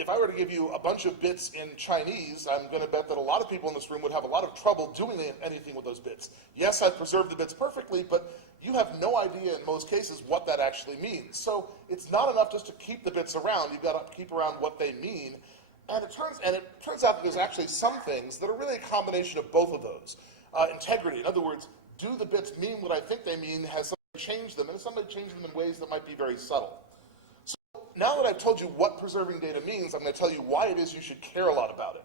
if I were to give you a bunch of bits in Chinese, I'm going to bet that a lot of people in this room would have a lot of trouble doing anything with those bits. Yes, I've preserved the bits perfectly, but you have no idea in most cases what that actually means. So it's not enough just to keep the bits around. You've got to keep around what they mean. And it turns out that there's actually some things that are really a combination of both of those. Integrity, in other words, do the bits mean what I think they mean? Has somebody changed them? And has somebody changed them in ways that might be very subtle? So now that I've told you what preserving data means, I'm going to tell you why it is you should care a lot about it.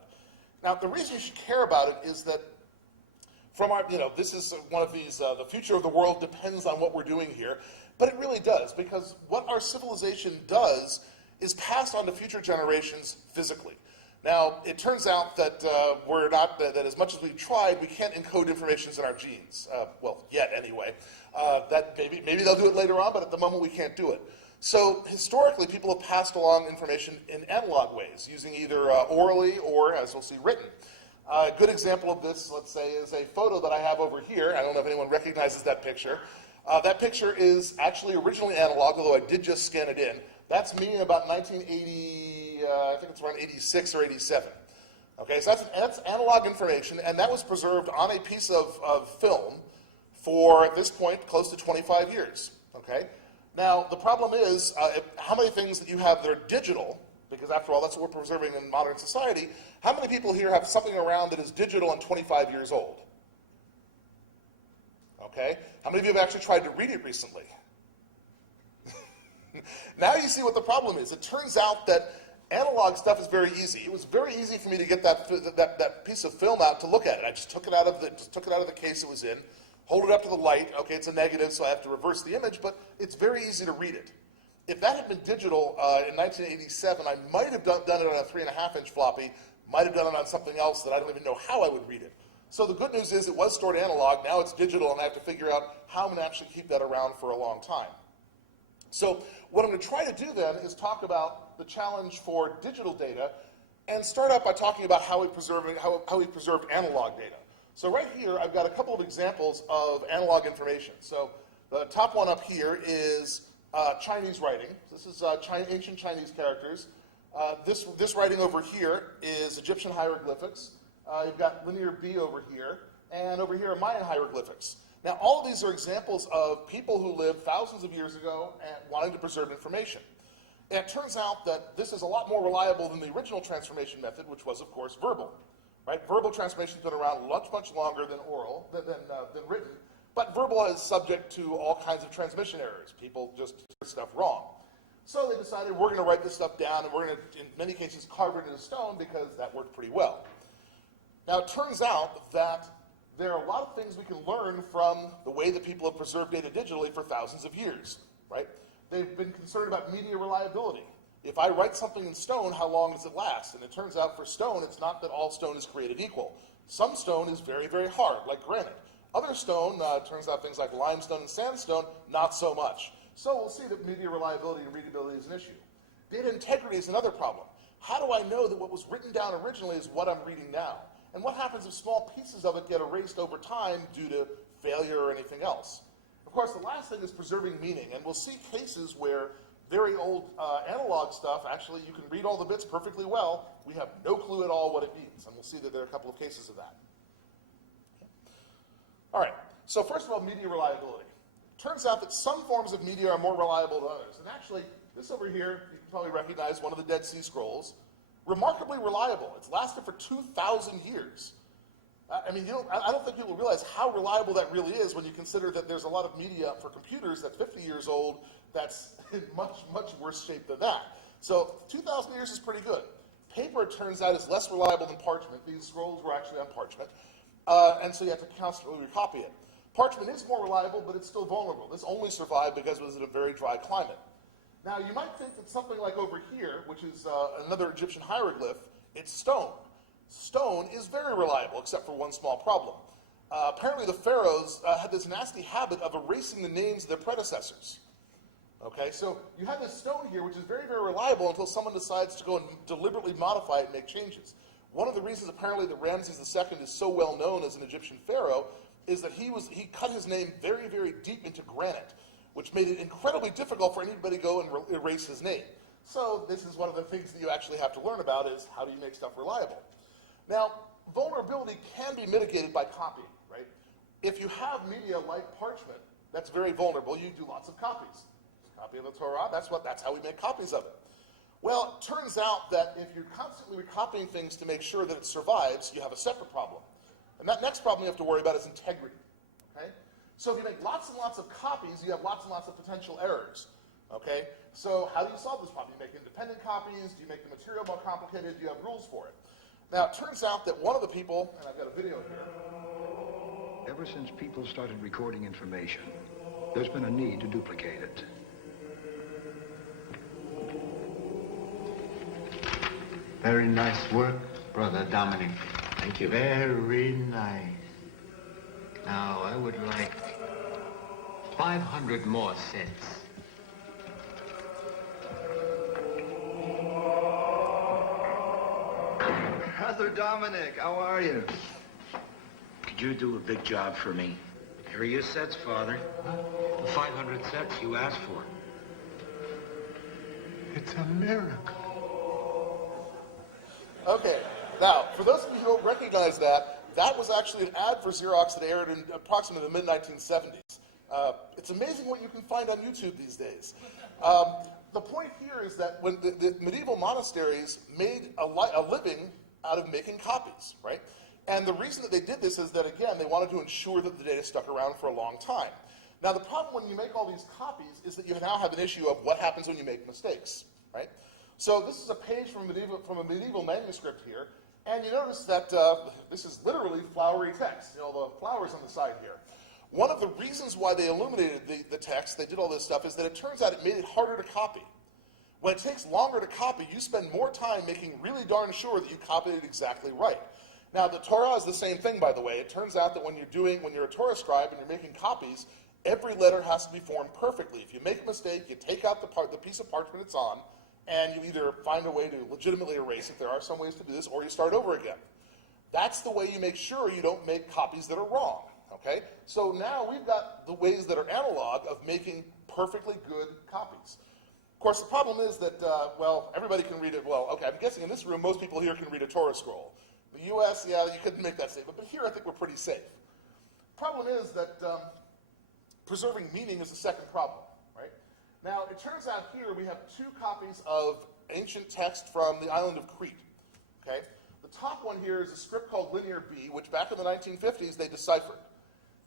Now, the reason you should care about it is that from our, this is one of these, the future of the world depends on what we're doing here, but it really does, because what our civilization does is passed on to future generations physically. Now, it turns out that we're not, that as much as we've tried, we can't encode information in our genes. Well, yet anyway. That maybe they'll do it later on, but at the moment we can't do it. So historically, people have passed along information in analog ways, using either orally or, as we'll see, written. A good example of this, let's say, is a photo that I have over here. I don't know if anyone recognizes that picture. That picture is actually originally analog, although I did just scan it in. That's me in about 1980, I think it's around 86 or 87. Okay, so that's analog information, and that was preserved on a piece of film for, at this point, close to 25 years. Okay? Now, the problem is, how many things that you have that are digital, because after all, that's what we're preserving in modern society, how many people here have something around that is digital and 25 years old? Okay? How many of you have actually tried to read it recently? Now you see what the problem is. It turns out that analog stuff is very easy. It was very easy for me to get that piece of film out to look at it. I just took it out of the case it was in, hold it up to the light. Okay, it's a negative, so I have to reverse the image, but it's very easy to read it. If that had been digital in 1987, I might have done it on a 3.5-inch floppy, might have done it on something else that I don't even know how I would read it. So the good news is it was stored analog, now it's digital, and I have to figure out how I'm going to actually keep that around for a long time. So what I'm going to try to do then is talk about the challenge for digital data and start out by talking about how we preserved analog data. So right here, I've got a couple of examples of analog information. So the top one up here is Chinese writing. This is ancient Chinese characters. This writing over here is Egyptian hieroglyphics. You've got linear B over here, and over here are Mayan hieroglyphics. Now, all of these are examples of people who lived thousands of years ago and wanting to preserve information. And it turns out that this is a lot more reliable than the original transformation method, which was, of course, verbal. Right? Verbal transformation has been around much, much longer than oral, than written, but verbal is subject to all kinds of transmission errors. People just get stuff wrong. So they decided we're going to write this stuff down, and we're going to, in many cases, carve it into stone because that worked pretty well. Now, it turns out that there are a lot of things we can learn from the way that people have preserved data digitally for thousands of years, right? They've been concerned about media reliability. If I write something in stone, how long does it last? And it turns out for stone, it's not that all stone is created equal. Some stone is very, very hard, like granite. Other stone, turns out things like limestone and sandstone, not so much. So we'll see that media reliability and readability is an issue. Data integrity is another problem. How do I know that what was written down originally is what I'm reading now? And what happens if small pieces of it get erased over time due to failure or anything else? Of course, the last thing is preserving meaning. And we'll see cases where very old analog stuff, actually, you can read all the bits perfectly well. We have no clue at all what it means. And we'll see that there are a couple of cases of that. Okay. All right. So first of all, media reliability. Turns out that some forms of media are more reliable than others. And actually, this over here, you can probably recognize one of the Dead Sea Scrolls. Remarkably reliable. It's lasted for 2,000 years. I mean, I don't think people realize how reliable that really is when you consider that there's a lot of media for computers that's 50 years old that's in much, much worse shape than that. So 2,000 years is pretty good. Paper, it turns out, is less reliable than parchment. These scrolls were actually on parchment. And so you have to constantly recopy it. Parchment is more reliable, but it's still vulnerable. This only survived because it was in a very dry climate. Now, you might think that something like over here, which is another Egyptian hieroglyph, it's stone. Stone is very reliable, except for one small problem. Apparently, the pharaohs had this nasty habit of erasing the names of their predecessors. Okay, so you have this stone here, which is very, very reliable until someone decides to go and deliberately modify it and make changes. One of the reasons, apparently, that Ramses II is so well known as an Egyptian pharaoh is that he cut his name very, very deep into granite, which made it incredibly difficult for anybody to go and erase his name. So this is one of the things that you actually have to learn about is how do you make stuff reliable. Now, vulnerability can be mitigated by copying, right? If you have media like parchment, that's very vulnerable. You do lots of copies. Copy of the Torah, that's how we make copies of it. Well, it turns out that if you're constantly recopying things to make sure that it survives, you have a separate problem. And that next problem you have to worry about is integrity, okay? So if you make lots and lots of copies, you have lots and lots of potential errors, okay? So how do you solve this problem? Do you make independent copies? Do you make the material more complicated? Do you have rules for it? Now, it turns out that one of the people, and I've got a video here. Ever since people started recording information, there's been a need to duplicate it. Very nice work, Brother Dominic. Thank you. Very nice. Now, I would like 500 more sets. Brother Dominic, how are you? Could you do a big job for me? Here are your sets, Father. The 500 sets you asked for. It's a miracle. Okay, now, for those of you who don't recognize that, that was actually an ad for Xerox that aired in approximately the mid-1970s. It's amazing what you can find on YouTube these days. The point here is that when the medieval monasteries made a living out of making copies, right? And the reason that they did this is that, again, they wanted to ensure that the data stuck around for a long time. Now, the problem when you make all these copies is that you now have an issue of what happens when you make mistakes, right? So this is a page from a medieval manuscript here, and you notice that this is literally flowery text, you know, the flowers on the side here. One of the reasons why they illuminated the text, they did all this stuff, is that it turns out it made it harder to copy. When it takes longer to copy, you spend more time making really darn sure that you copied it exactly right. Now, the Torah is the same thing, by the way. It turns out that when you're a Torah scribe and you're making copies, every letter has to be formed perfectly. If you make a mistake, you take out the piece of parchment it's on, and you either find a way to legitimately erase it, there are some ways to do this, or you start over again. That's the way you make sure you don't make copies that are wrong, okay? So now we've got the ways that are analog of making perfectly good copies. Of course, the problem is that, well, everybody can read it. Well, okay, I'm guessing in this room, most people here can read a Torah scroll. The U.S., yeah, you couldn't make that statement, but here I think we're pretty safe. Problem is that preserving meaning is the second problem, right? Now, it turns out here we have two copies of ancient text from the island of Crete, okay? The top one here is a script called Linear B, which back in the 1950s they deciphered.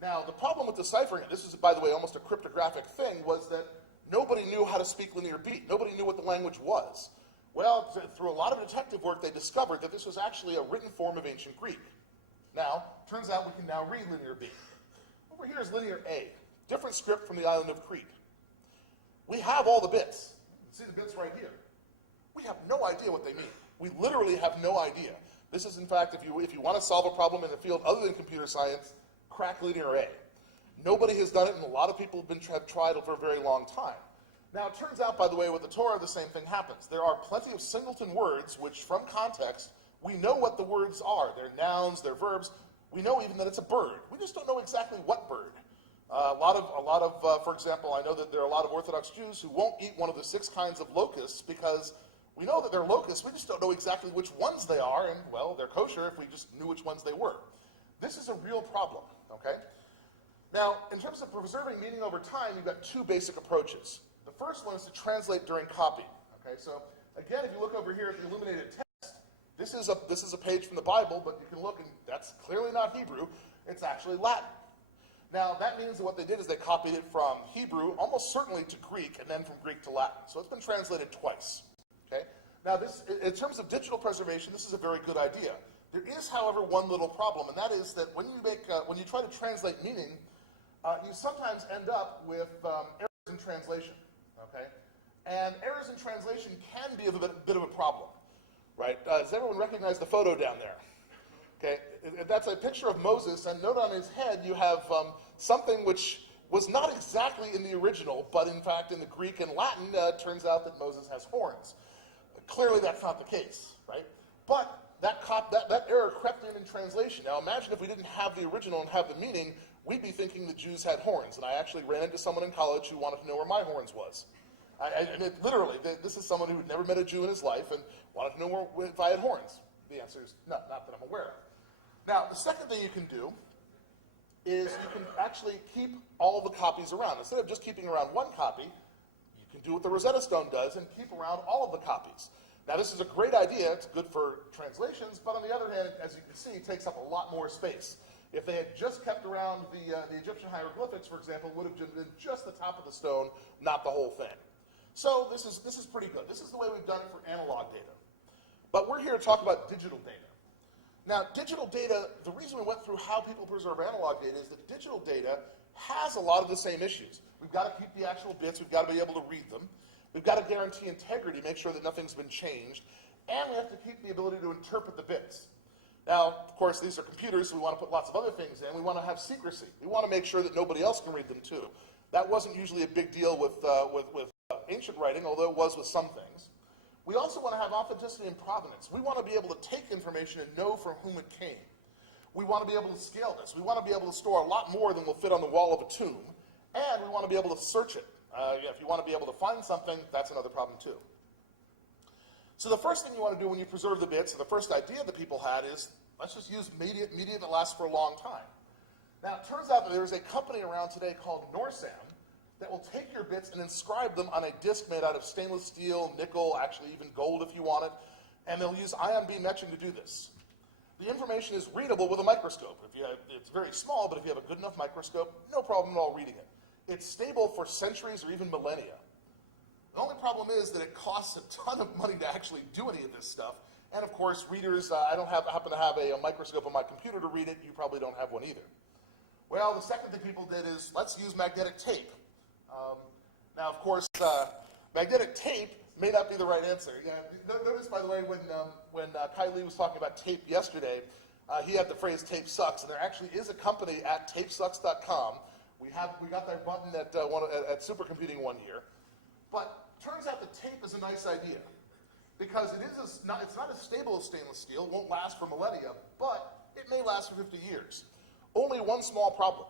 Now, the problem with deciphering it, this is, by the way, almost a cryptographic thing, was that nobody knew how to speak Linear B. Nobody knew what the language was. Well, through a lot of detective work, they discovered that this was actually a written form of ancient Greek. Now, turns out we can now read Linear B. Over here is Linear A, different script from the island of Crete. We have all the bits. You can see the bits right here. We have no idea what they mean. We literally have no idea. This is, in fact, if you want to solve a problem in a field other than computer science, crack Linear A. Nobody has done it, and a lot of people have tried it for a very long time. Now, it turns out, by the way, with the Torah, the same thing happens. There are plenty of singleton words which, from context, we know what the words are. They're nouns, they're verbs. We know even that it's a bird. We just don't know exactly what bird. A lot of, for example, I know that there are a lot of Orthodox Jews who won't eat one of the 6 kinds of locusts because we know that they're locusts. We just don't know exactly which ones they are, and, well, they're kosher if we just knew which ones they were. This is a real problem, okay? Now, in terms of preserving meaning over time, you've got 2 basic approaches. The first one is to translate during copy. Okay, so again, if you look over here at the illuminated text, this is a page from the Bible, but you can look and that's clearly not Hebrew. It's actually Latin. Now, that means that what they did is they copied it from Hebrew, almost certainly to Greek, and then from Greek to Latin. So it's been translated twice. Okay. Now, this, in terms of digital preservation, this is a very good idea. There is, however, one little problem, and that is that when you try to translate meaning, you sometimes end up with errors in translation. Okay, and errors in translation can be a bit of a problem, right? Does everyone recognize the photo down there? Okay, that's a picture of Moses, and note on his head you have something which was not exactly in the original, but in fact in the Greek and Latin, it turns out that Moses has horns. Clearly that's not the case, right? But that error crept in translation. Now imagine if we didn't have the original and have the meaning, we'd be thinking the Jews had horns. And I actually ran into someone in college who wanted to know where my horns was. I mean, literally, this is someone who had never met a Jew in his life and wanted to know if I had horns. The answer is no, not that I'm aware of. Now, the second thing you can do is you can actually keep all the copies around. Instead of just keeping around one copy, you can do what the Rosetta Stone does and keep around all of the copies. Now, this is a great idea. It's good for translations, but on the other hand, as you can see, it takes up a lot more space. If they had just kept around the Egyptian hieroglyphics, for example, would have been just the top of the stone, not the whole thing. So this is pretty good. This is the way we've done it for analog data. But we're here to talk about digital data. Now, digital data, the reason we went through how people preserve analog data is that digital data has a lot of the same issues. We've got to keep the actual bits. We've got to be able to read them. We've got to guarantee integrity, make sure that nothing's been changed. And we have to keep the ability to interpret the bits. Now, of course, these are computers, so we want to put lots of other things in. We want to have secrecy. We want to make sure that nobody else can read them, too. That wasn't usually a big deal with ancient writing, although it was with some things. We also want to have authenticity and provenance. We want to be able to take information and know from whom it came. We want to be able to scale this. We want to be able to store a lot more than will fit on the wall of a tomb. And we want to be able to search it. If you want to be able to find something, that's another problem, too. So the first thing you want to do when you preserve the bits, or the first idea that people had is, let's just use media that lasts for a long time. Now, it turns out that there's a company around today called Norsam that will take your bits and inscribe them on a disk made out of stainless steel, nickel, actually even gold if you want it, and they'll use ion beam etching to do this. The information is readable with a microscope. It's very small, but if you have a good enough microscope, no problem at all reading it. It's stable for centuries or even millennia. The only problem is that it costs a ton of money to actually do any of this stuff. And of course, readers, I don't happen to have a microscope on my computer to read it. You probably don't have one either. Well, the second thing people did is, let's use magnetic tape. Now, of course, magnetic tape may not be the right answer. Notice, by the way, when Kai Lee was talking about tape yesterday, he had the phrase tape sucks, and there actually is a company at tapesucks.com. We got that button at Supercomputing one year. But turns out that tape is a nice idea because it's not as stable as stainless steel. It won't last for millennia, but it may last for 50 years. Only one small problem.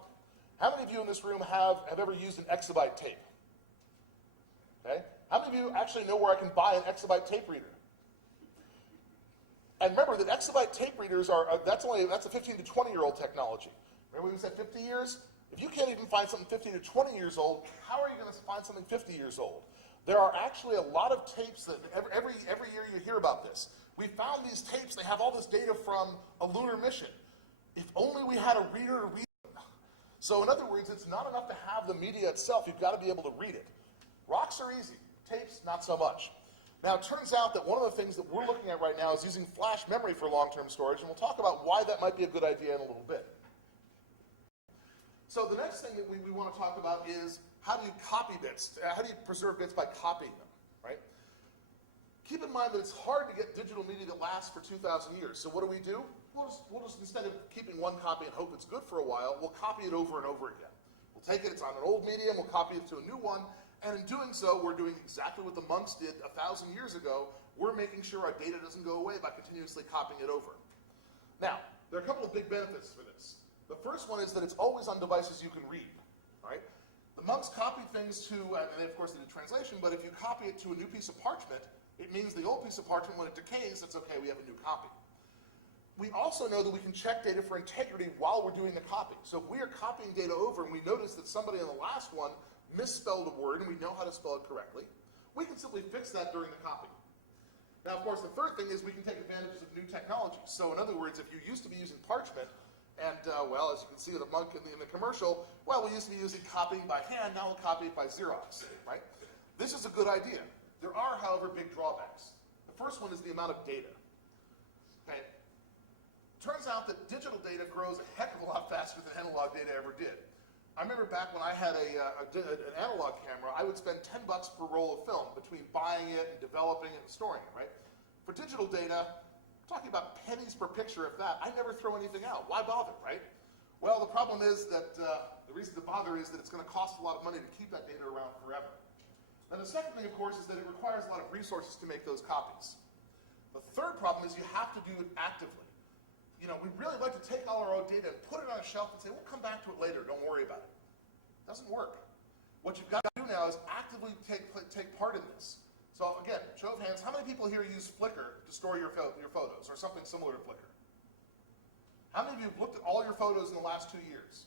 How many of you in this room have ever used an exabyte tape? Okay? How many of you actually know where I can buy an exabyte tape reader? And remember that exabyte tape readers that's a 15 to 20-year-old technology. Remember we said 50 years? If you can't even find something 15 to 20 years old, how are you going to find something 50 years old? There are actually a lot of tapes that every year you hear about this. We found these tapes. They have all this data from a lunar mission. If only we had a reader to read them. So in other words, it's not enough to have the media itself. You've got to be able to read it. Rocks are easy. Tapes, not so much. Now, it turns out that one of the things that we're looking at right now is using flash memory for long-term storage, and we'll talk about why that might be a good idea in a little bit. So the next thing that we want to talk about is how do you copy bits? How do you preserve bits by copying them, right? Keep in mind that it's hard to get digital media that lasts for 2,000 years. So what do? We'll just instead of keeping one copy and hope it's good for a while, we'll copy it over and over again. We'll take it, it's on an old medium, we'll copy it to a new one, and in doing so, we're doing exactly what the monks did 1,000 years ago. We're making sure our data doesn't go away by continuously copying it over. Now, there are a couple of big benefits for this. The first one is that it's always on devices you can read, right? The monks copied things to, and of course they did translation, but if you copy it to a new piece of parchment, it means the old piece of parchment, when it decays, it's okay, we have a new copy. We also know that we can check data for integrity while we're doing the copy. So if we are copying data over and we notice that somebody in the last one misspelled a word and we know how to spell it correctly, we can simply fix that during the copy. Now, of course, the third thing is we can take advantages of new technologies. So in other words, if you used to be using parchment, and, well, as you can see the monk in the commercial, well, we used to be using copying by hand, now we'll copy it by Xerox, right? This is a good idea. There are, however, big drawbacks. The first one is the amount of data. Okay? Turns out that digital data grows a heck of a lot faster than analog data ever did. I remember back when I had an analog camera, I would spend $10 per roll of film between buying it and developing it and storing it, right? For digital data, talking about pennies per picture, if that, I never throw anything out. Why bother, right? Well, the problem is that the reason to bother is that it's going to cost a lot of money to keep that data around forever. And the second thing, of course, is that it requires a lot of resources to make those copies. The third problem is you have to do it actively. You know, we'd really like to take all our old data and put it on a shelf and say, we'll come back to it later, don't worry about it. It doesn't work. What you've got to do now is actively take part in this. So again, show of hands, how many people here use Flickr to store your photos, or something similar to Flickr? How many of you have looked at all your photos in the last 2 years?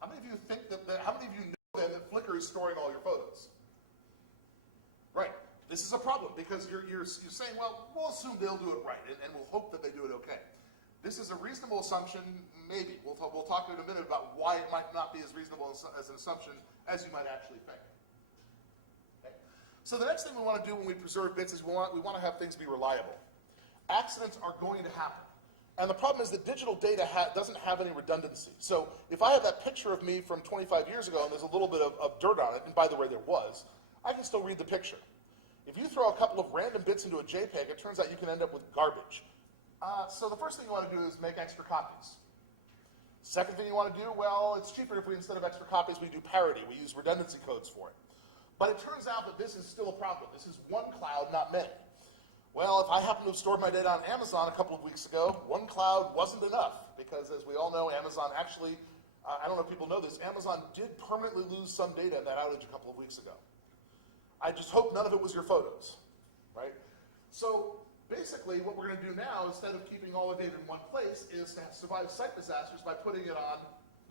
How many of you think how many of you know then that Flickr is storing all your photos? Right. This is a problem because you're saying, well, we'll assume they'll do it right, and we'll hope that they do it okay. This is a reasonable assumption, maybe. We'll talk in a minute about why it might not be as reasonable as an assumption as you might actually think. Okay. So the next thing we want to do when we preserve bits is we want to have things be reliable. Accidents are going to happen. And the problem is that digital data doesn't have any redundancy. So if I have that picture of me from 25 years ago and there's a little bit of dirt on it, and by the way there was, I can still read the picture. If you throw a couple of random bits into a JPEG, it turns out you can end up with garbage. So the first thing you want to do is make extra copies. Second thing you want to do, well, it's cheaper if we, instead of extra copies, we do parity. We use redundancy codes for it. But it turns out that this is still a problem. This is one cloud, not many. Well, if I happen to have stored my data on Amazon a couple of weeks ago, one cloud wasn't enough because, as we all know, Amazon actually, I don't know if people know this, Amazon did permanently lose some data in that outage a couple of weeks ago. I just hope none of it was your photos, right? So basically what we're going to do now, instead of keeping all the data in one place, is to survive site disasters by putting it on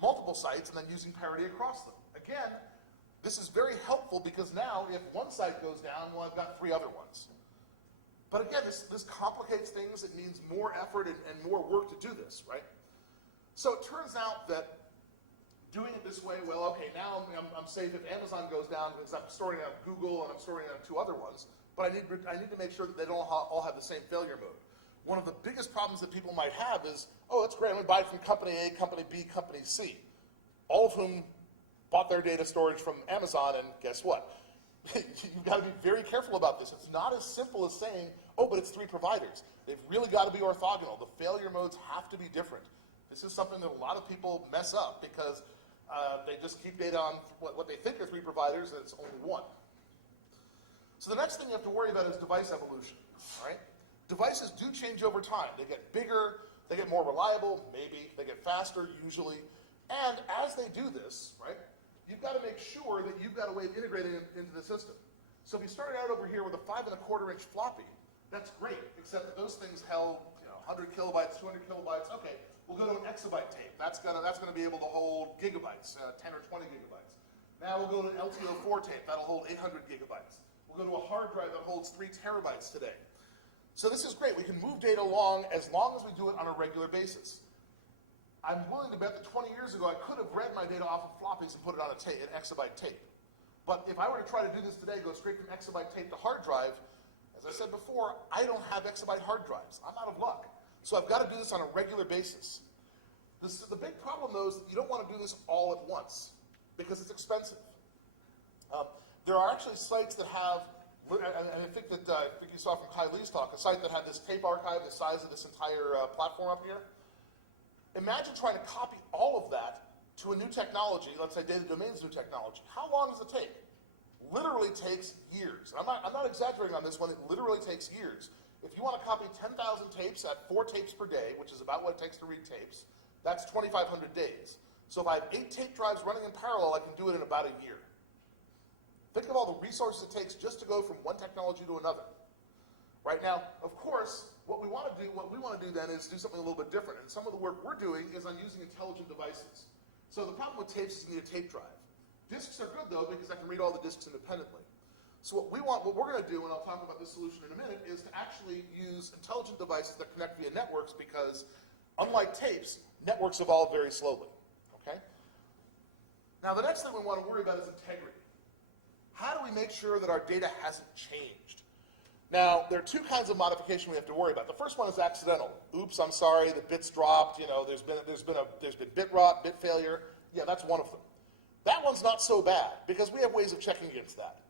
multiple sites and then using parity across them. Again, this is very helpful because now if one site goes down, well, I've got 3 other ones. But again, this complicates things. It means more effort and more work to do this, right? So it turns out that doing it this way, well, okay, now I'm safe if Amazon goes down because I'm storing it on Google and I'm storing it on 2 other ones. But I need to make sure that they don't all have the same failure mode. One of the biggest problems that people might have is, oh, that's great, I'm going to buy it from company A, company B, company C, all of whom bought their data storage from Amazon, and guess what? You've got to be very careful about this. It's not as simple as saying, oh, but it's 3 providers. They've really got to be orthogonal. The failure modes have to be different. This is something that a lot of people mess up because they just keep data on what they think are 3 providers, and it's only 1. So the next thing you have to worry about is device evolution, all right? Devices do change over time. They get bigger, they get more reliable, maybe, they get faster, usually. And as they do this, right, you've got to make sure that you've got a way of integrating it into the system. So if you started out over here with a 5¼ inch floppy, that's great, except that those things held 100 kilobytes, 200 kilobytes. Okay, we'll go to an exabyte tape. That's gonna be able to hold gigabytes, 10 or 20 gigabytes. Now we'll go to an LTO4 tape. That'll hold 800 gigabytes. We'll go to a hard drive that holds 3 terabytes today. So this is great. We can move data along as long as we do it on a regular basis. I'm willing to bet that 20 years ago I could have read my data off of floppies and put it on an exabyte tape. But if I were to try to do this today, go straight from exabyte tape to hard drive, as I said before, I don't have exabyte hard drives. I'm out of luck. So I've got to do this on a regular basis. The big problem, though, is that you don't want to do this all at once because it's expensive. There are actually sites that have, and I think you saw from Kai Lee's talk, a site that had this tape archive the size of this entire platform up here. Imagine trying to copy all of that to a new technology, let's say data domain's new technology. How long does it take? Literally takes years. I'm not exaggerating on this one, it literally takes years. If you want to copy 10,000 tapes at 4 tapes per day, which is about what it takes to read tapes, that's 2,500 days. So if I have 8 tape drives running in parallel, I can do it in about a year. Think of all the resources it takes just to go from one technology to another. Right now, of course, what we want to do then is do something a little bit different. And some of the work we're doing is on using intelligent devices. So the problem with tapes is you need a tape drive. Disks are good though because I can read all the disks independently. So what we're going to do, and I'll talk about this solution in a minute, is to actually use intelligent devices that connect via networks because, unlike tapes, networks evolve very slowly. Okay? Now the next thing we want to worry about is integrity. How do we make sure that our data hasn't changed? Now, there are 2 kinds of modification we have to worry about. The first one is accidental. Oops, I'm sorry, the bits dropped. There's been bit rot, bit failure. Yeah, that's one of them. That one's not so bad because we have ways of checking against that.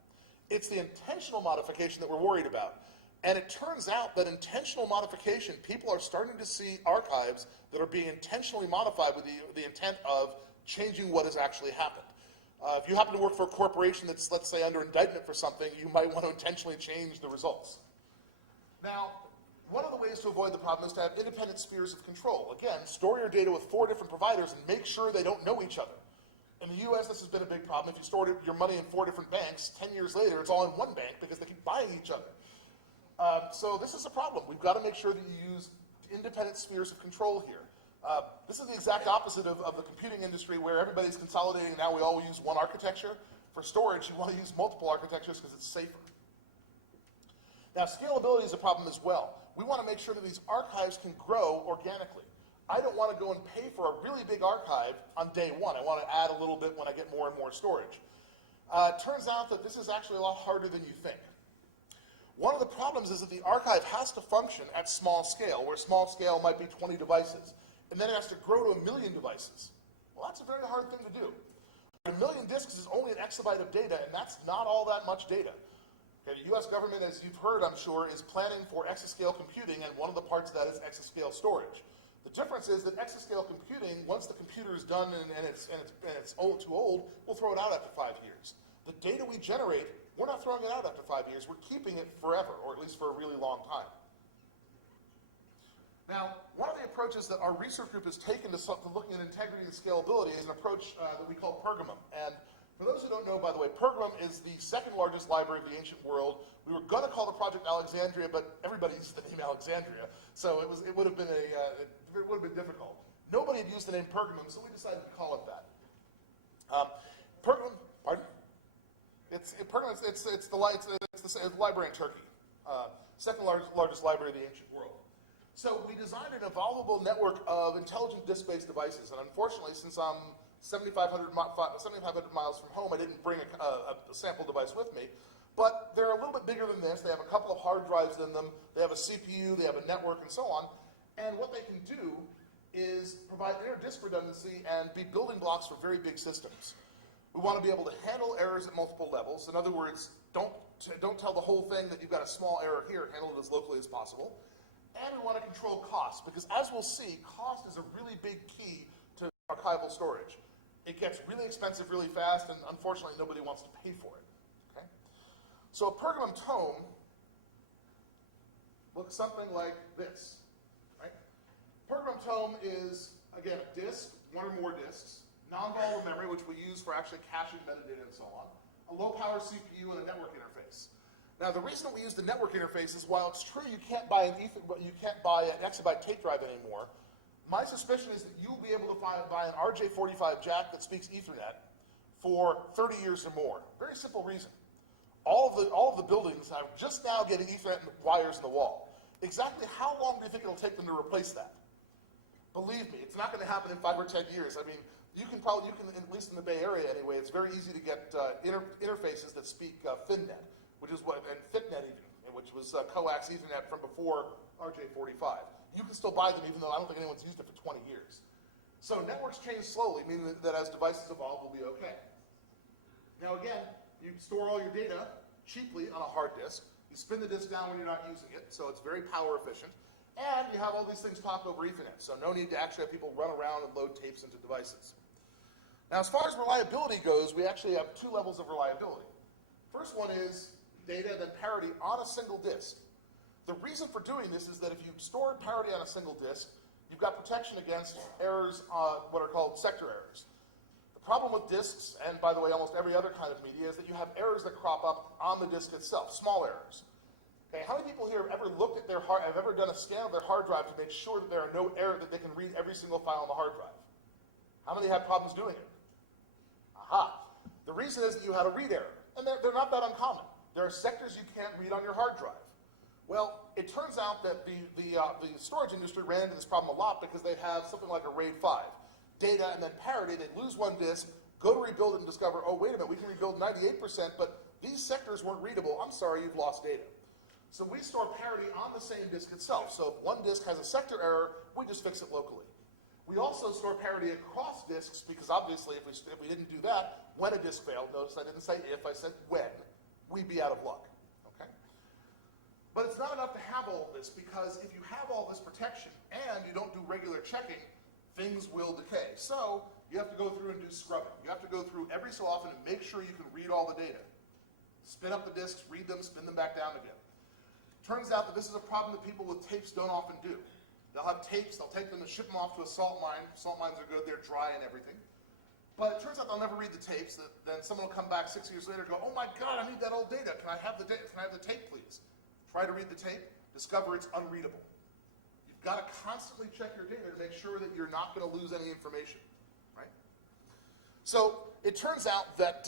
It's the intentional modification that we're worried about. And it turns out that intentional modification, people are starting to see archives that are being intentionally modified with the intent of changing what has actually happened. If you happen to work for a corporation that's, let's say, under indictment for something, you might want to intentionally change the results. Now, one of the ways to avoid the problem is to have independent spheres of control. Again, store your data with 4 different providers and make sure they don't know each other. In the US, this has been a big problem. If you stored your money in 4 different banks, 10 years later, it's all in one bank because they keep buying each other. So this is a problem. We've got to make sure that you use independent spheres of control here. This is the exact opposite of the computing industry where everybody's consolidating. Now we all use one architecture. For storage, you want to use multiple architectures because it's safer. Now, scalability is a problem as well. We want to make sure that these archives can grow organically. I don't want to go and pay for a really big archive on day one. I want to add a little bit when I get more and more storage. It turns out that this is actually a lot harder than you think. One of the problems is that the archive has to function at small scale, where small scale might be 20 devices, and then it has to grow to 1 million devices. Well, that's a very hard thing to do. 1 million disks is only an exabyte of data, and that's not all that much data. Okay, the US government, as you've heard, I'm sure, is planning for exascale computing, and one of the parts of that is exascale storage. The difference is that exascale computing, once the computer is done and it's too old, we'll throw it out after 5 years. The data we generate, we're not throwing it out after 5 years. We're keeping it forever, or at least for a really long time. Now, one of the approaches that our research group has taken to looking at integrity and scalability is an approach that we call Pergamum. And for those who don't know, by the way, Pergamum is the second largest library of the ancient world. We were going to call the project Alexandria, but everybody used the name Alexandria, so it would have been difficult. Nobody had used the name Pergamum, so we decided to call it that. Pergamum, pardon? It's the library in Turkey, second largest library of the ancient world. So we designed an evolvable network of intelligent disk-based devices, and unfortunately, since I'm 7,500 miles from home, I didn't bring a sample device with me, but they're a little bit bigger than this. They have a couple of hard drives in them, they have a CPU, they have a network, and so on, and what they can do is provide inter-disk redundancy and be building blocks for very big systems. We want to be able to handle errors at multiple levels. In other words, don't tell the whole thing that you've got a small error here, handle it as locally as possible. And we want to control cost, because as we'll see, cost is a really big key to archival storage. It gets really expensive really fast, and unfortunately nobody wants to pay for it. Okay? So a Pergamum tome looks something like this. Right? Pergamum tome is, again, a disk, one or more disks, non-volatile memory, which we use for actually caching metadata and so on, a low-power CPU, and a network interface. Now, the reason that we use the network interface is, while it's true you can't buy an exabyte tape drive anymore, my suspicion is that you'll be able to buy an RJ45 jack that speaks Ethernet for 30 years or more. Very simple reason. All of the buildings are just now getting Ethernet wires in the wall. Exactly how long do you think it'll take them to replace that? Believe me, it's not going to happen in 5 or 10 years. I mean, you can, at least in the Bay Area anyway, it's very easy to get interfaces that speak FinNet, which is and FitNet even, which was coax Ethernet from before RJ45. You can still buy them, even though I don't think anyone's used it for 20 years. So networks change slowly, meaning that as devices evolve, we'll be okay. Now again, you store all your data cheaply on a hard disk. You spin the disk down when you're not using it, so it's very power efficient. And you have all these things talk over Ethernet, so no need to actually have people run around and load tapes into devices. Now, as far as reliability goes, we actually have 2 levels of reliability. First one is data, then parity on a single disk. The reason for doing this is that if you store parity on a single disk, you've got protection against errors, what are called sector errors. The problem with disks, and by the way, almost every other kind of media, is that you have errors that crop up on the disk itself, small errors. Okay, how many people here have ever looked at have ever done a scan of their hard drive to make sure that there are no errors, that they can read every single file on the hard drive? How many have problems doing it? Aha. The reason is that you had a read error, and they're not that uncommon. There are sectors you can't read on your hard drive. Well, it turns out that the storage industry ran into this problem a lot because they have something like a RAID 5. Data and then parity, they lose one disk, go to rebuild it and discover, oh, wait a minute, we can rebuild 98%, but these sectors weren't readable. I'm sorry, you've lost data. So we store parity on the same disk itself. So if one disk has a sector error, we just fix it locally. We also store parity across disks because obviously if we didn't do that, when a disk failed, notice I didn't say if, I said when, we'd be out of luck. Okay? But it's not enough to have all this, because if you have all this protection and you don't do regular checking, things will decay. So you have to go through and do scrubbing. You have to go through every so often and make sure you can read all the data. Spin up the disks, read them, spin them back down again. Turns out that this is a problem that people with tapes don't often do. They'll have tapes, they'll take them and ship them off to a salt mine. Salt mines are good, they're dry and everything. But it turns out they'll never read the tapes. Then someone will come back 6 years later and go, oh my God, I need that old data. Can I have the tape, please? Try to read the tape, discover it's unreadable. You've got to constantly check your data to make sure that you're not going to lose any information, right? So it turns out that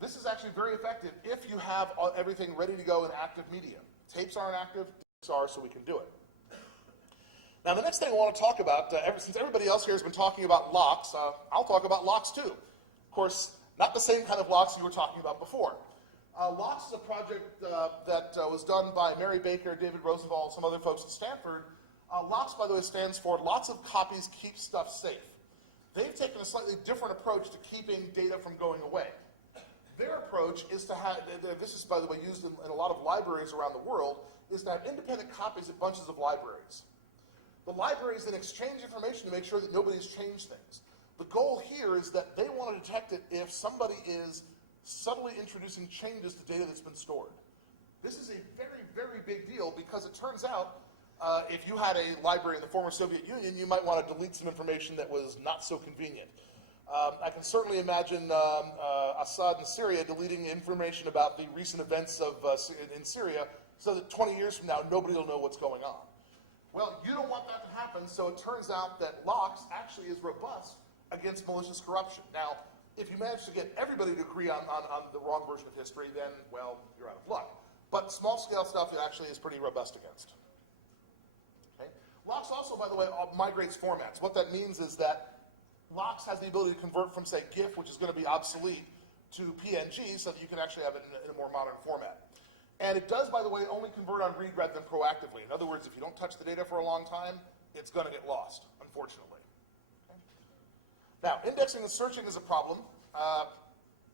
this is actually very effective if you have everything ready to go in active media. Tapes aren't active, tapes are, so we can do it. Now, the next thing I want to talk about, since everybody else here has been talking about locks, I'll talk about locks too. Of course, not the same kind of locks you were talking about before. Locks is a project that was done by Mary Baker, David Rosenthal, and some other folks at Stanford. Locks, by the way, stands for Lots of Copies Keep Stuff Safe. They've taken a slightly different approach to keeping data from going away. Their approach is to have, this is, by the way, used in a lot of libraries around the world, is to have independent copies at bunches of libraries. The libraries then exchange information to make sure that nobody's changed things. The goal here is that they want to detect it if somebody is subtly introducing changes to data that's been stored. This is a very, very big deal because it turns out if you had a library in the former Soviet Union, you might want to delete some information that was not so convenient. I can certainly imagine Assad in Syria deleting information about the recent events in Syria so that 20 years from now, nobody will know what's going on. Well, you don't want that to happen, so it turns out that locks actually is robust against malicious corruption. Now, if you manage to get everybody to agree on the wrong version of history, then, well, you're out of luck. But small-scale stuff it actually is pretty robust against. Okay? Locks also, by the way, migrates formats. What that means is that locks has the ability to convert from, say, GIF, which is going to be obsolete, to PNG so that you can actually have it in a more modern format. And it does, by the way, only convert on read rather than proactively. In other words, if you don't touch the data for a long time, it's going to get lost, unfortunately. Okay? Now, indexing and searching is a problem.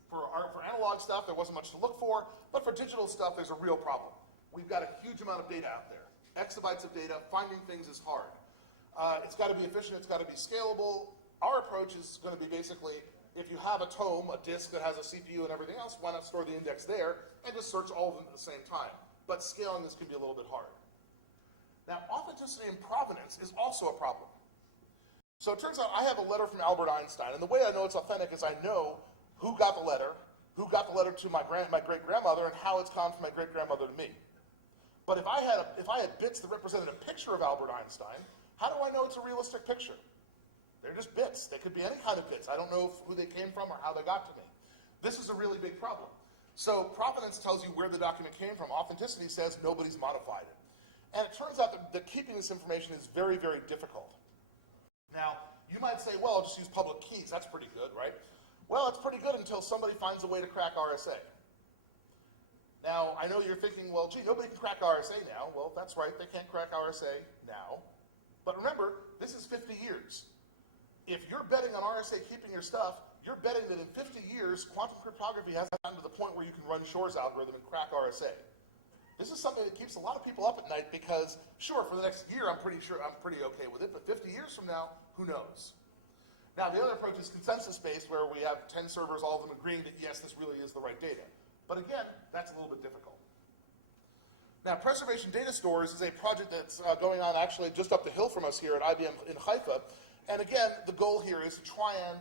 For analog stuff, there wasn't much to look for, but for digital stuff, there's a real problem. We've got a huge amount of data out there. Exabytes of data, finding things is hard. It's got to be efficient, it's got to be scalable. Our approach is going to be basically, if you have a tome, a disk that has a CPU and everything else, why not store the index there and just search all of them at the same time? But scaling this can be a little bit hard. Now, authenticity and provenance is also a problem. So it turns out I have a letter from Albert Einstein, and the way I know it's authentic is I know who got the letter to my great-grandmother, and how it's gone from my great-grandmother to me. But if I had bits that represented a picture of Albert Einstein, how do I know it's a realistic picture? They're just bits. They could be any kind of bits. I don't know who they came from or how they got to me. This is a really big problem. So provenance tells you where the document came from. Authenticity says nobody's modified it. And it turns out that keeping this information is very, very difficult. Now, you might say, well, I'll just use public keys. That's pretty good, right? Well, it's pretty good until somebody finds a way to crack RSA. Now, I know you're thinking, well, gee, nobody can crack RSA now. Well, that's right. They can't crack RSA now. But remember, this is 50 years. If you're betting on RSA keeping your stuff, you're betting that in 50 years, quantum cryptography has gotten to the point where you can run Shor's algorithm and crack RSA. This is something that keeps a lot of people up at night because, sure, for the next year, I'm pretty okay with it, but 50 years from now, who knows? Now, the other approach is consensus-based, where we have 10 servers, all of them agreeing that, yes, this really is the right data. But again, that's a little bit difficult. Now, Preservation Data Stores is a project that's going on actually just up the hill from us here at IBM in Haifa. And again, the goal here is to try and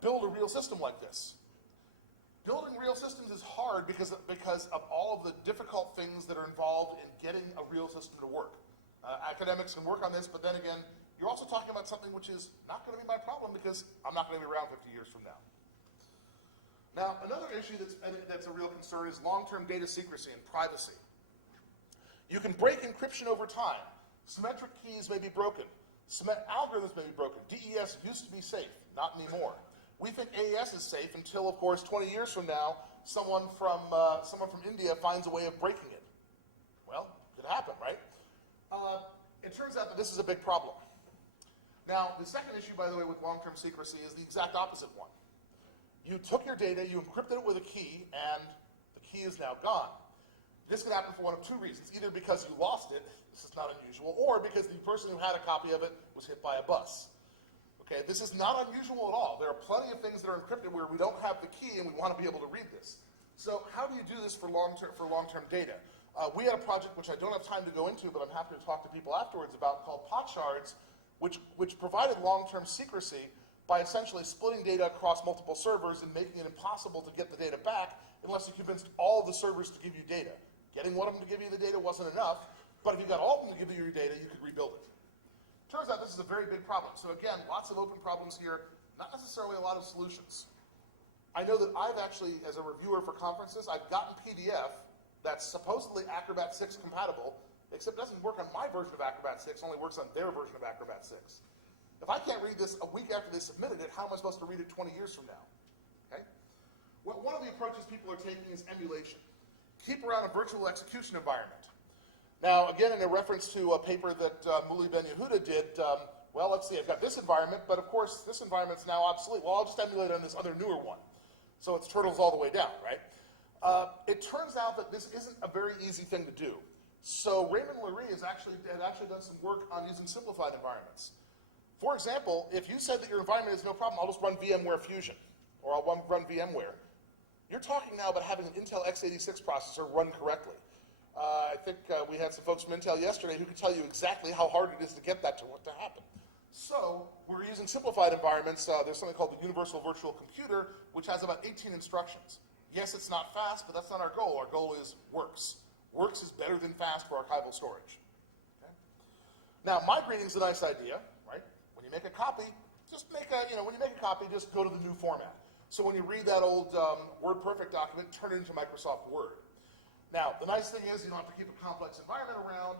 build a real system like this. Building real systems is hard because of all of the difficult things that are involved in getting a real system to work. Academics can work on this, but then again, you're also talking about something which is not going to be my problem because I'm not going to be around 50 years from now. Now, another issue that's a real concern is long-term data secrecy and privacy. You can break encryption over time. Symmetric keys may be broken. Algorithms may be broken. DES used to be safe, not anymore. We think AES is safe until, of course, 20 years from now, someone from India finds a way of breaking it. Well, it could happen, right? It turns out that this is a big problem. Now, the second issue, by the way, with long-term secrecy is the exact opposite one. You took your data, you encrypted it with a key, and the key is now gone. This could happen for one of two reasons. Either because you lost it, this is not unusual, or because the person who had a copy of it was hit by a bus. Okay, this is not unusual at all. There are plenty of things that are encrypted where we don't have the key and we want to be able to read this. So how do you do this for long-term data? We had a project which I don't have time to go into, but I'm happy to talk to people afterwards about, called Potshards, which provided long-term secrecy by essentially splitting data across multiple servers and making it impossible to get the data back unless you convinced all the servers to give you data. Getting one of them to give you the data wasn't enough, but if you got all of them to give you your data, you could rebuild it. Turns out this is a very big problem. So again, lots of open problems here, not necessarily a lot of solutions. I know that I've actually, as a reviewer for conferences, I've gotten PDF that's supposedly Acrobat 6 compatible, except it doesn't work on my version of Acrobat 6, only works on their version of Acrobat 6. If I can't read this a week after they submitted it, how am I supposed to read it 20 years from now? Okay? Well, one of the approaches people are taking is emulation. Keep around a virtual execution environment. Now, again, in a reference to a paper that Muli Ben Yehuda did, well, let's see, I've got this environment, but of course, this environment's now obsolete. Well, I'll just emulate it on this other newer one. So it's turtles all the way down, right? It turns out that this isn't a very easy thing to do. So Raymond Lurie had actually done some work on using simplified environments. For example, if you said that your environment is no problem, I'll just run VMware Fusion, or I'll run VMware. You're talking now about having an Intel x86 processor run correctly. I think we had some folks from Intel yesterday who could tell you exactly how hard it is to get that to happen. So we're using simplified environments. There's something called the Universal Virtual Computer, which has about 18 instructions. Yes, it's not fast, but that's not our goal. Our goal is works. Works is better than fast for archival storage. Okay? Now, migrating is a nice idea, right? When you make a copy, just go to the new format. So when you read that old WordPerfect document, turn it into Microsoft Word. Now, the nice thing is you don't have to keep a complex environment around.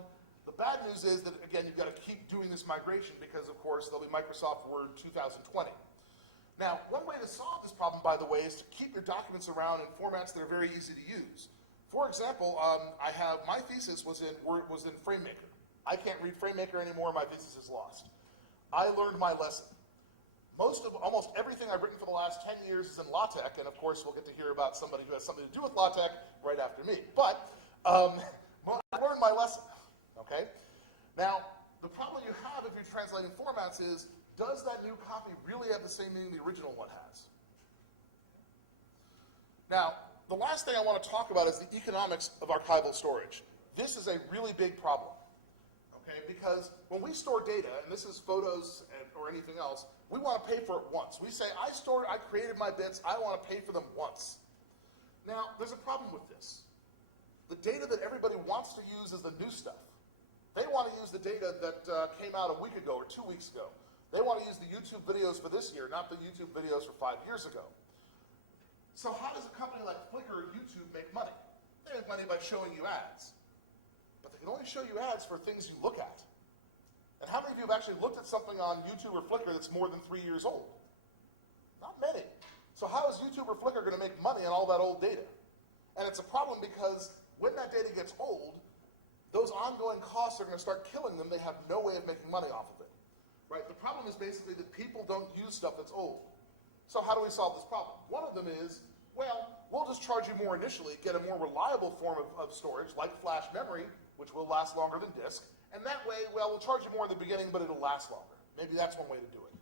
The bad news is that, again, you've got to keep doing this migration because, of course, there'll be Microsoft Word 2020. Now, one way to solve this problem, by the way, is to keep your documents around in formats that are very easy to use. For example, my thesis was in FrameMaker. I can't read FrameMaker anymore. My thesis is lost. I learned my lesson. Almost everything I've written for the last 10 years is in LaTeX, and of course we'll get to hear about somebody who has something to do with LaTeX right after me. But I learned my lesson, okay? Now, the problem you have if you're translating formats is, does that new copy really have the same meaning the original one has? Now, the last thing I want to talk about is the economics of archival storage. This is a really big problem, okay? Because when we store data, and this is photos or anything else, we want to pay for it once. We say, I created my bits, I want to pay for them once. Now, there's a problem with this. The data that everybody wants to use is the new stuff. They want to use the data that came out a week ago or 2 weeks ago. They want to use the YouTube videos for this year, not the YouTube videos for 5 years ago. So how does a company like Flickr or YouTube make money? They make money by showing you ads. But they can only show you ads for things you look at. And how many of you have actually looked at something on YouTube or Flickr that's more than 3 years old? Not many. So how is YouTube or Flickr going to make money on all that old data? And it's a problem because when that data gets old, those ongoing costs are going to start killing them. They have no way of making money off of it. Right? The problem is basically that people don't use stuff that's old. So how do we solve this problem? One of them is, well, we'll just charge you more initially, get a more reliable form of storage, like flash memory, which will last longer than disk. And that way, well, we'll charge you more in the beginning, but it'll last longer. Maybe that's one way to do it.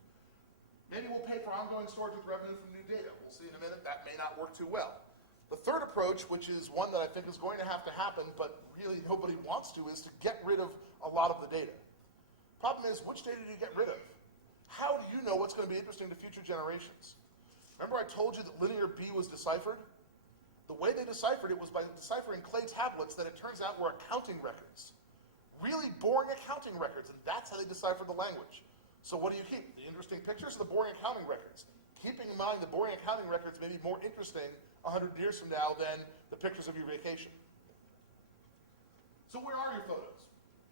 Maybe we'll pay for ongoing storage with revenue from new data. We'll see in a minute. That may not work too well. The third approach, which is one that I think is going to have to happen, but really nobody wants to, is to get rid of a lot of the data. Problem is, which data do you get rid of? How do you know what's going to be interesting to future generations? Remember I told you that linear B was deciphered? The way they deciphered it was by deciphering clay tablets that it turns out were accounting records. Really boring accounting records, and that's how they deciphered the language. So what do you keep? The interesting pictures or the boring accounting records? Keeping in mind the boring accounting records may be more interesting 100 years from now than the pictures of your vacation. So where are your photos?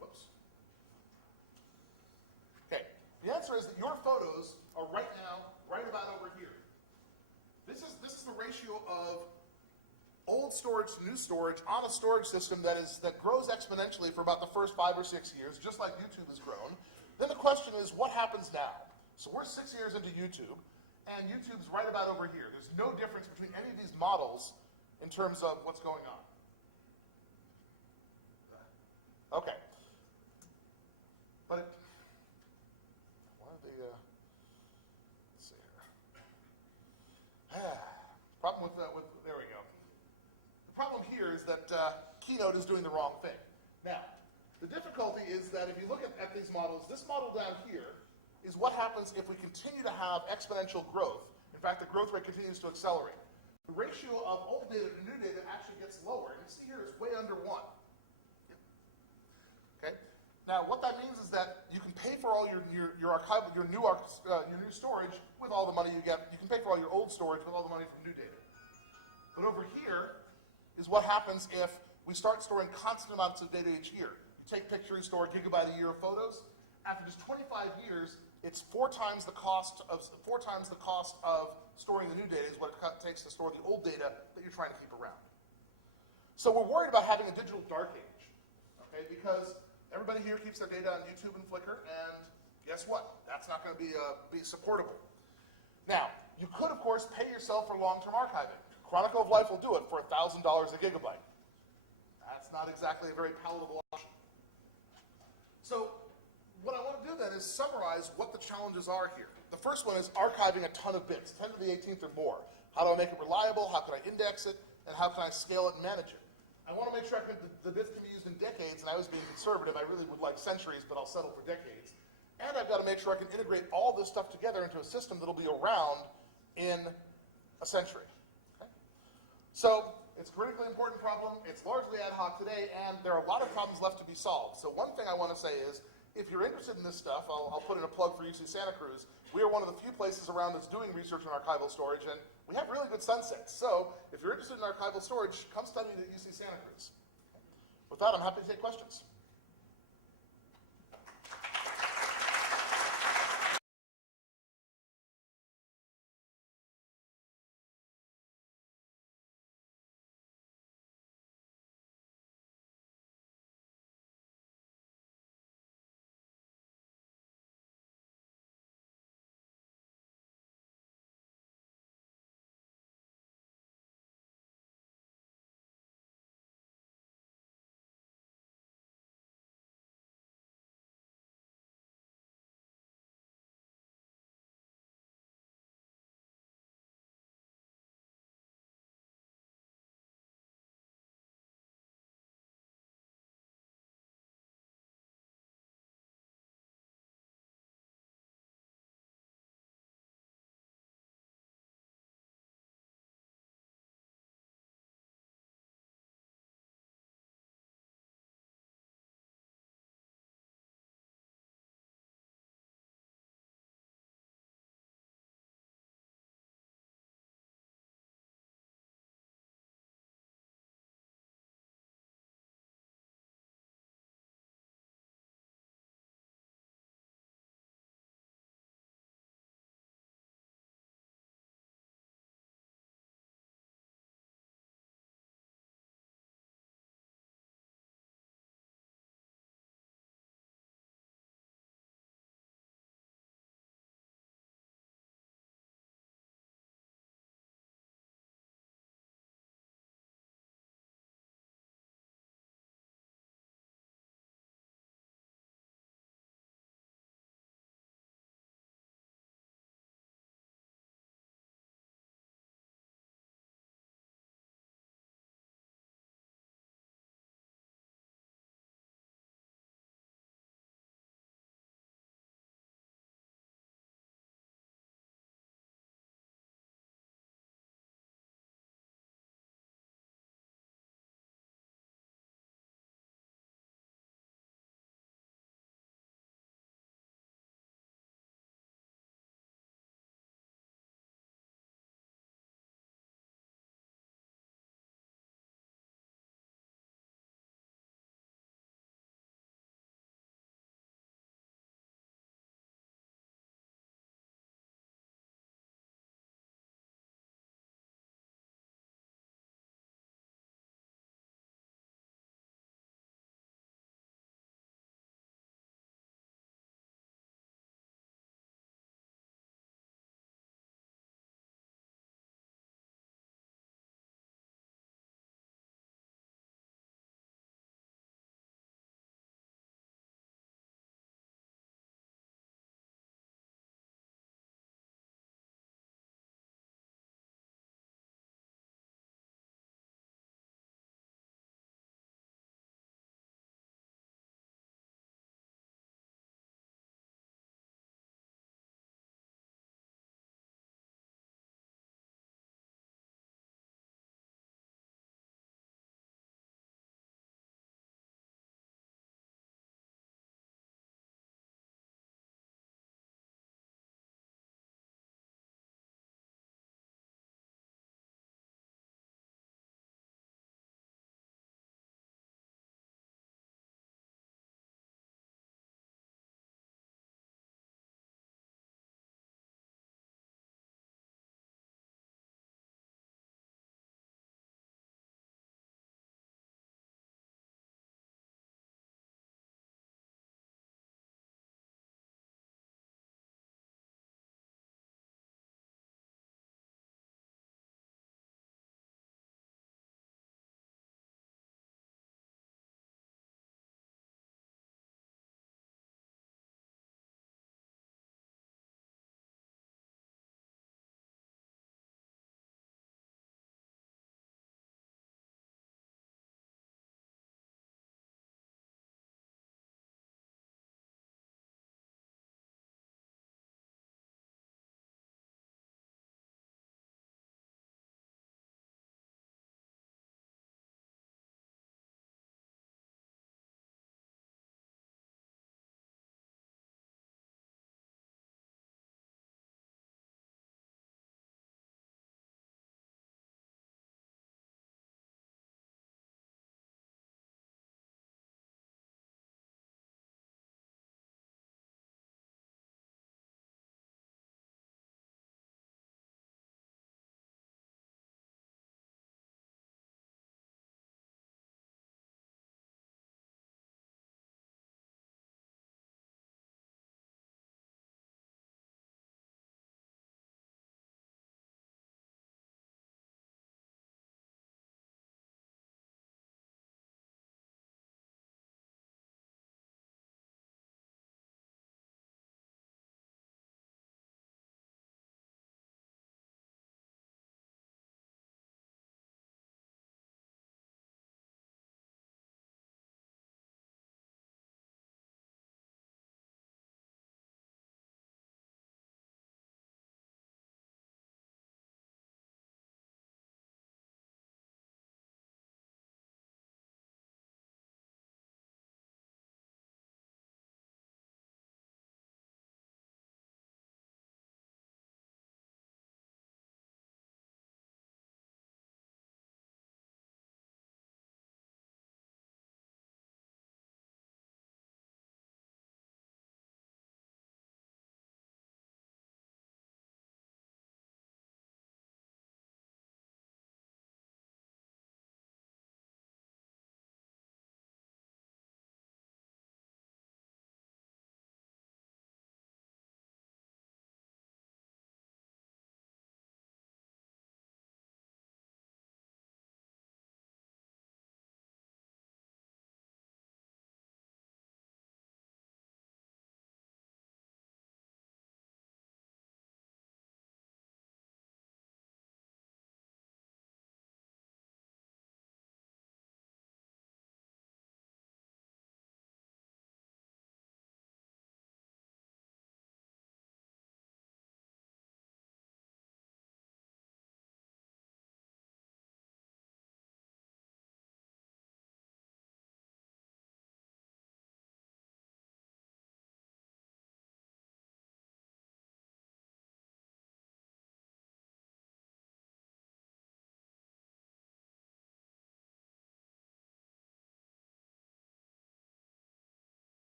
Whoops. Okay, the answer is that your photos are right now, right about over here. This is the ratio of old storage to new storage on a storage system that grows exponentially for about the first 5 or 6 years, just like YouTube has grown. Then the question is, what happens now? So we're 6 years into YouTube, and YouTube's right about over here. There's no difference between any of these models in terms of what's going on. Okay. But why are they, let's see here. Problem with, there we go. The problem here is that Keynote is doing the wrong thing. Now, the difficulty is that if you look at these models, this model down here is what happens if we continue to have exponential growth. In fact, the growth rate continues to accelerate. The ratio of old data to new data actually gets lower. And you see here it's way under 1. Okay? Now, what that means is that you can pay for all your archival, your new storage with all the money you get. You can pay for all your old storage with all the money from new data. But over here is what happens if we start storing constant amounts of data each year. You take pictures, you store a gigabyte a year of photos. After just 25 years, it's 4 times the cost of storing the new data is what it takes to store the old data that you're trying to keep around. So we're worried about having a digital dark age, okay? Because everybody here keeps their data on YouTube and Flickr, and guess what? That's not going to be supportable. Now, you could, of course, pay yourself for long-term archiving. Chronicle of Life will do it for $1,000 a gigabyte. That's not exactly a very palatable option. So what I want to do then is summarize what the challenges are here. The first one is archiving a ton of bits, 10 to the 18th or more. How do I make it reliable? How can I index it? And how can I scale it and manage it? I want to make sure the bits can be used in decades, and I was being conservative. I really would like centuries, but I'll settle for decades. And I've got to make sure I can integrate all this stuff together into a system that'll be around in a century. Okay? So it's a critically important problem. It's largely ad hoc today, and there are a lot of problems left to be solved. So one thing I want to say is, if you're interested in this stuff, I'll put in a plug for UC Santa Cruz. We are one of the few places around that's doing research on archival storage, and we have really good sunsets. So if you're interested in archival storage, come study at UC Santa Cruz. With that, I'm happy to take questions.